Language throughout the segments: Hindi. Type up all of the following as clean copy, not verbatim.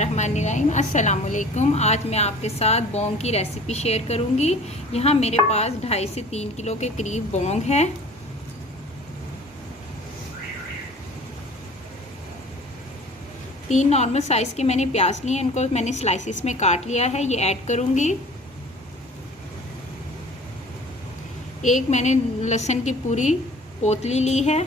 रहमानिर्रहीम। अस्सलाम वालेकुम। आज मैं आपके साथ बोंग की रेसिपी शेयर करूंगी। यहाँ मेरे पास 2.5 से 3 किलो के करीब बोंग है। तीन नॉर्मल साइज़ के मैंने प्याज लिए, इनको मैंने स्लाइसिस में काट लिया है, ये ऐड करूंगी। एक मैंने लहसुन की पूरी पोतली ली है।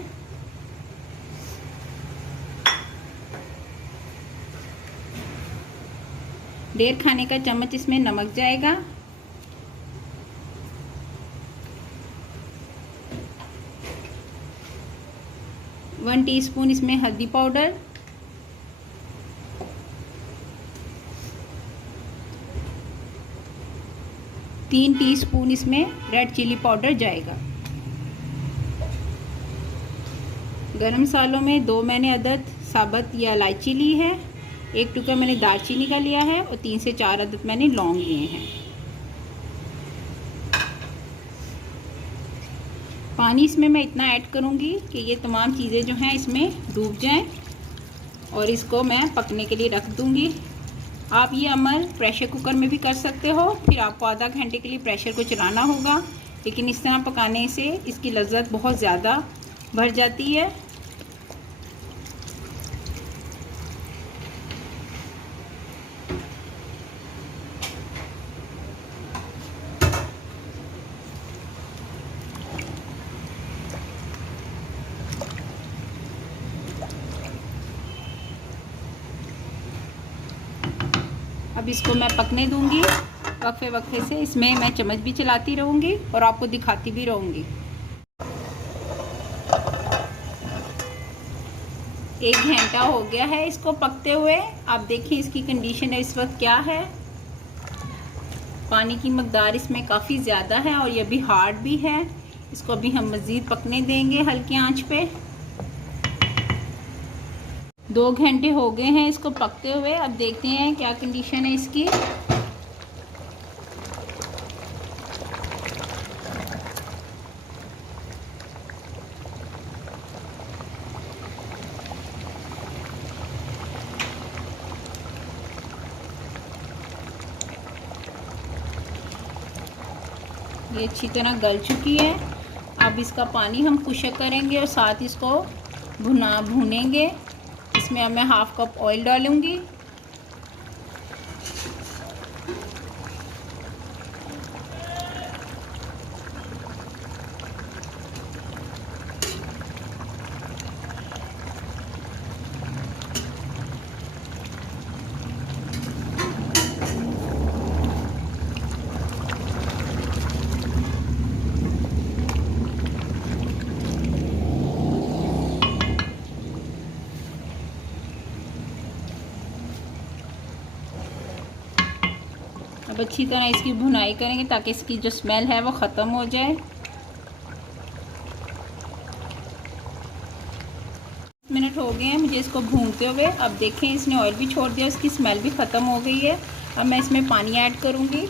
डेढ़ खाने का चम्मच इसमें नमक जाएगा। वन टीस्पून इसमें हल्दी पाउडर, तीन टीस्पून इसमें रेड चिली पाउडर जाएगा। गरम मसालों में 2 मैंने अदद साबुत या इलायची ली है, एक टुकड़ा मैंने दालचीनी का लिया है और 3 से 4 अदद मैंने लौंग लिए हैं। पानी इसमें मैं इतना ऐड करूँगी कि ये तमाम चीज़ें जो हैं इसमें डूब जाएं और इसको मैं पकने के लिए रख दूँगी। आप ये अमल प्रेशर कुकर में भी कर सकते हो, फिर आपको आधा घंटे के लिए प्रेशर को चलाना होगा, लेकिन इस तरह पकाने से इसकी लज़्ज़त बहुत ज़्यादा बढ़ जाती है। अब इसको मैं पकने दूंगी। वक्फे वक्फे से इसमें मैं चम्मच भी चलाती रहूँगी और आपको दिखाती भी रहूँगी। 1 घंटा हो गया है इसको पकते हुए। आप देखिए इसकी कंडीशन इस वक्त क्या है। पानी की मकदार इसमें काफ़ी ज़्यादा है और ये भी हार्ड भी है। इसको अभी हम मज़ीद पकने देंगे हल्की आंच पे। 2 घंटे हो गए हैं इसको पकते हुए। अब देखते हैं क्या कंडीशन है इसकी। ये अच्छी तरह गल चुकी है। अब इसका पानी हम खुश्क करेंगे और साथ इसको भूनेंगे। इसमें अब मैं हाफ कप ऑयल डालूंगी। अब अच्छी तरह इसकी भुनाई करेंगे ताकि इसकी जो स्मेल है वो ख़त्म हो जाए। मिनट हो गए हैं मुझे इसको भूनते हुए। अब देखें इसने ऑयल भी छोड़ दिया, इसकी स्मेल भी ख़त्म हो गई है। अब मैं इसमें पानी ऐड करूँगी।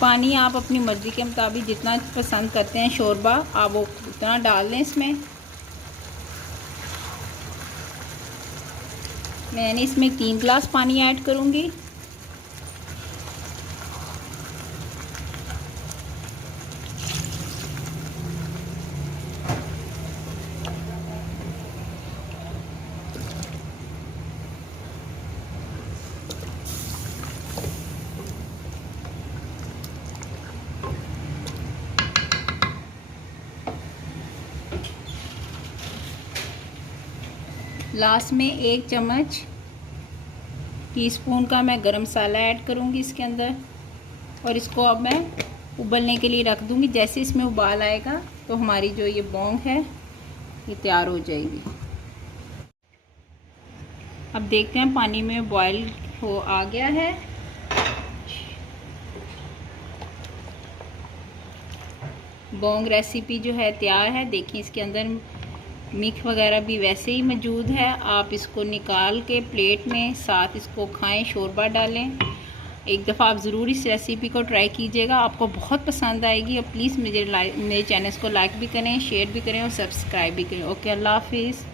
पानी आप अपनी मर्ज़ी के मुताबिक जितना पसंद करते हैं शोरबा, आप वो उतना डाल दें। इसमें मैंने इसमें 3 गिलास पानी ऐड करूँगी। लास्ट में 1 चम्मच टीस्पून का मैं गरम मसाला ऐड करूँगी इसके अंदर और इसको अब मैं उबलने के लिए रख दूँगी। जैसे इसमें उबाल आएगा तो हमारी जो ये बोंग है ये तैयार हो जाएगी। अब देखते हैं पानी में बॉयल हो आ गया है। बोंग रेसिपी जो है तैयार है। देखिए इसके अंदर मिक्स वगैरह भी वैसे ही मौजूद है। आप इसको निकाल के प्लेट में साथ इसको खाएं, शोरबा डालें। एक दफ़ा आप ज़रूर इस रेसिपी को ट्राई कीजिएगा, आपको बहुत पसंद आएगी। और प्लीज़ मेरे चैनल को लाइक भी करें, शेयर भी करें और सब्सक्राइब भी करें। ओके, अल्लाह हाफिज़।